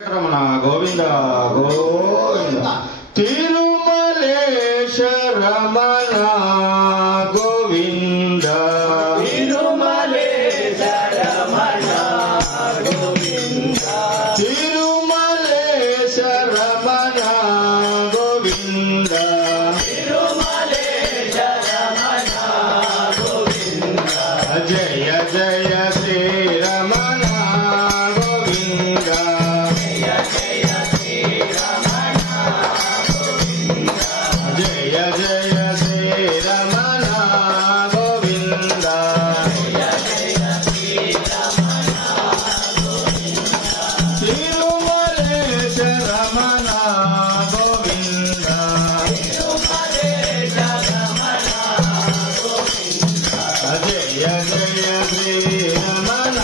Ramana Govinda Govinda Tirumalesha Ramana Govinda Tirumalesha Ramana Govinda Tirumalesha Ramana Govinda Tirumalesha Ramana Govinda Jaya Jaya Shri Ramana Govinda Jaya Jaya Shri Ramana Govinda Jaya Jaya Shri Ramana Govinda Jaya Jaya Shri Ramana Tirumalesha Ramana Govinda Tirumalesha Ramana Govinda Jaya Jaya Shri Ramana